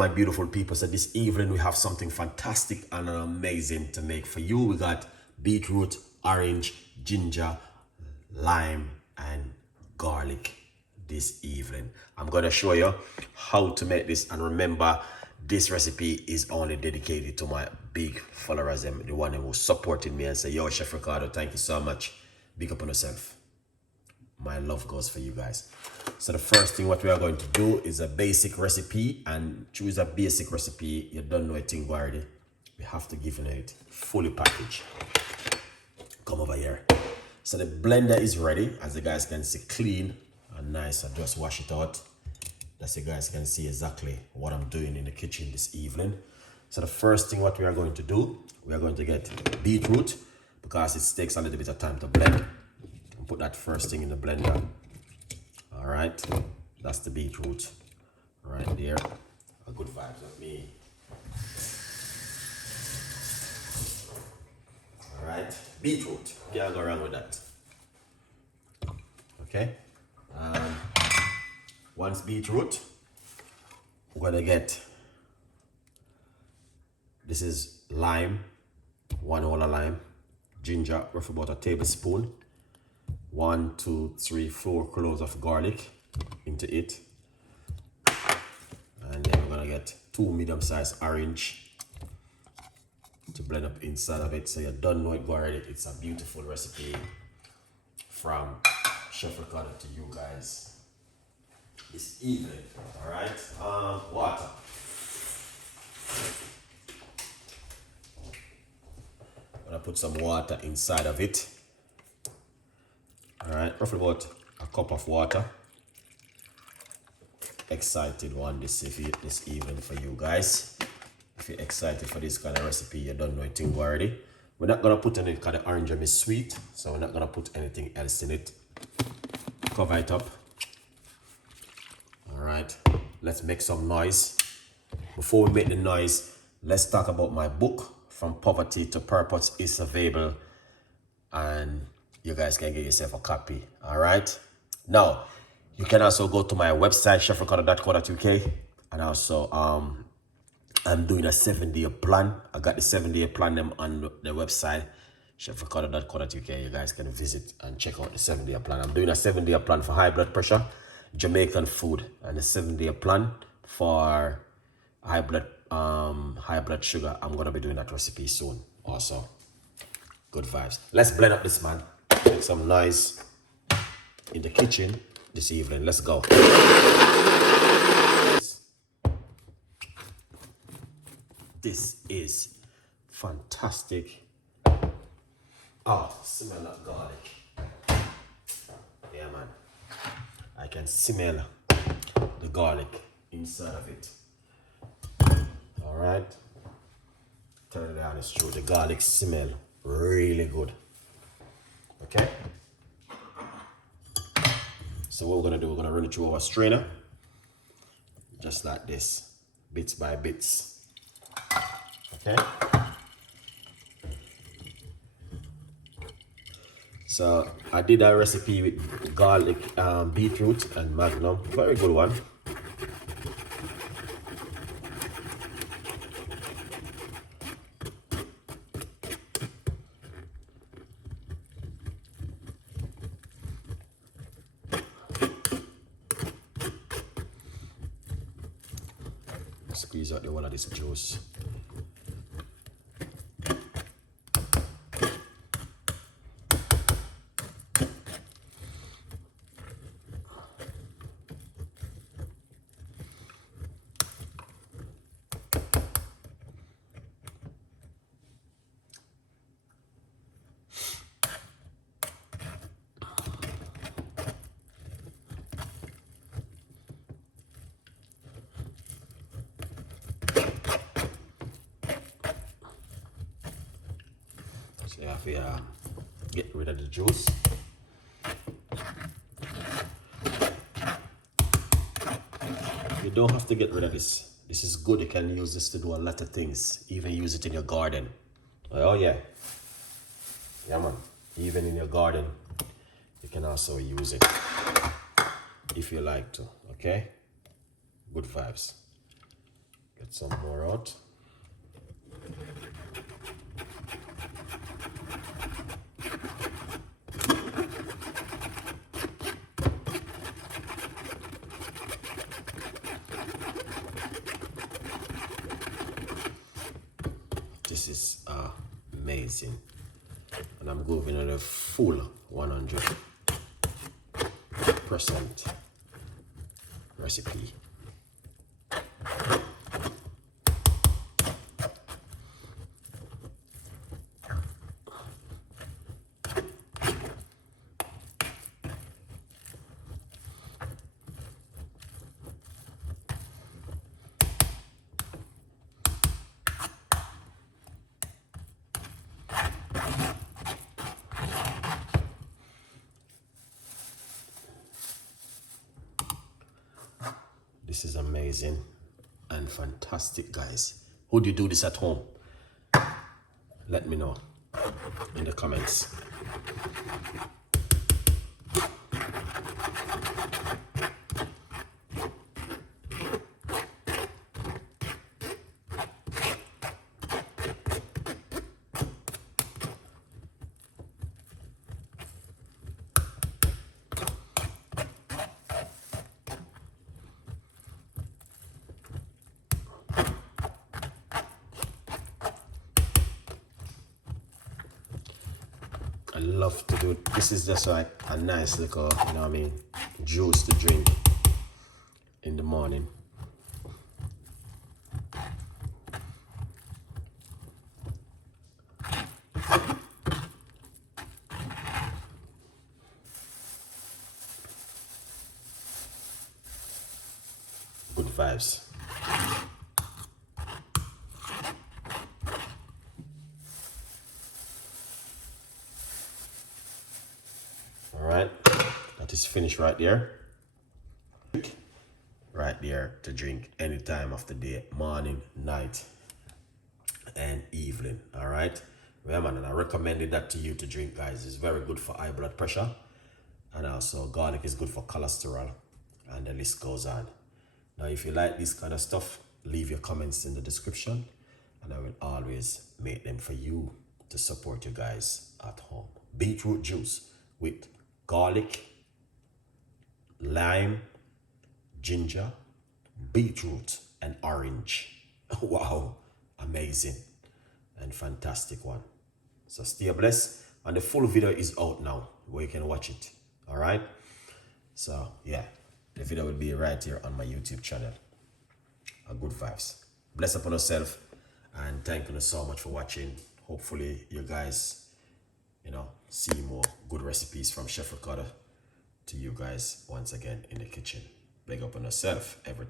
My beautiful people, so this evening we have something fantastic and amazing to make for you. We got beetroot, orange, ginger, lime and garlic this evening. I'm going to show you how to make this, and remember, this recipe is only dedicated to my big followers, the one who supported me and say, yo, Chef Ricardo, thank you so much. Big up on yourself. My love goes for you guys. So the first thing what we are going to do is a basic recipe, and choose a basic recipe. You don't know a thing already. We have to give it fully packaged. Come over here. So the blender is ready, as you guys can see, clean and nice. I just wash it out. As you guys can see exactly what I'm doing in the kitchen this evening. So the first thing what we are going to do, we are going to get beetroot, because it takes a little bit of time to blend. Put that first thing in the blender. All right, that's the beetroot right there. A good vibes with me. All right, beetroot, can't go wrong with that. Okay, once beetroot, we're gonna get, this is lime, 1 whole of lime, ginger, roughly about a tablespoon, 1, 2, 3, 4 cloves of garlic into it, and then we're gonna get 2 medium-sized orange to blend up inside of it. So you don't know it already. It's a beautiful recipe from Chef Ricardo to you guys this evening. All right, water. I'm gonna put some water inside of it. All right, roughly about a cup of water. Excited one this evening for you guys. If you're excited for this kind of recipe, you don't know anything already. We're not gonna put any kind of orange is sweet, so we're not gonna put anything else in it. Cover it up. All right, let's make some noise. Before we make the noise, let's talk about my book, From Poverty to Purpose. It's available, and you guys can get yourself a copy. All right, now you can also go to my website, chefricardo.co.uk, and also I'm doing a 7-day plan. I got the 7-day plan them on the website, chefricardo.co.uk. You guys can visit and check out the 7-day plan. I'm doing a 7-day plan for high blood pressure, Jamaican food, and a 7-day plan for high blood sugar. I'm gonna be doing that recipe soon also. Good vibes. Let's blend up this, man. Make some noise in the kitchen this evening. Let's go. This is fantastic. Oh, smell that garlic. Yeah, man. I can smell the garlic inside of it. All right. Turn it down. It's true. The garlic smell really good. Okay. So what we're gonna do, we're gonna run it through our strainer, just like this, bits by bits. Okay. So I did a recipe with garlic, beetroot, and magnum. Very good one. Squeeze out the whole of this juice. So you have to get rid of the juice. You don't have to get rid of this. This is good. You can use this to do a lot of things. Even use it in your garden. Oh yeah. Yeah, man. Even in your garden, you can also use it if you like to. Okay? Good vibes. Get some more out. This is amazing, and I'm going on a full 100% recipe. This is amazing and fantastic, guys. Would you do this at home? Let me know in the comments. I love to do it. This is just like a nice little, you know what I mean, juice to drink in the morning. Good vibes. All right, that is finished right there. Right there to drink any time of the day, morning, night, and evening. All right, well, man, and I recommended that to you to drink, guys. It's very good for high blood pressure, and also garlic is good for cholesterol, and the list goes on. Now, if you like this kind of stuff, leave your comments in the description, and I will always make them for you to support you guys at home. Beetroot juice with garlic, lime, ginger, beetroot, and orange. Wow, amazing and fantastic one. So stay blessed, and the full video is out now where you can watch it. All right, so yeah, the video will be right here on my YouTube channel. Good vibes. Bless upon yourself, and thank you so much for watching. Hopefully you guys, you know, see more good recipes from Chef Ricardo to you guys once again in the kitchen. Big up on yourself every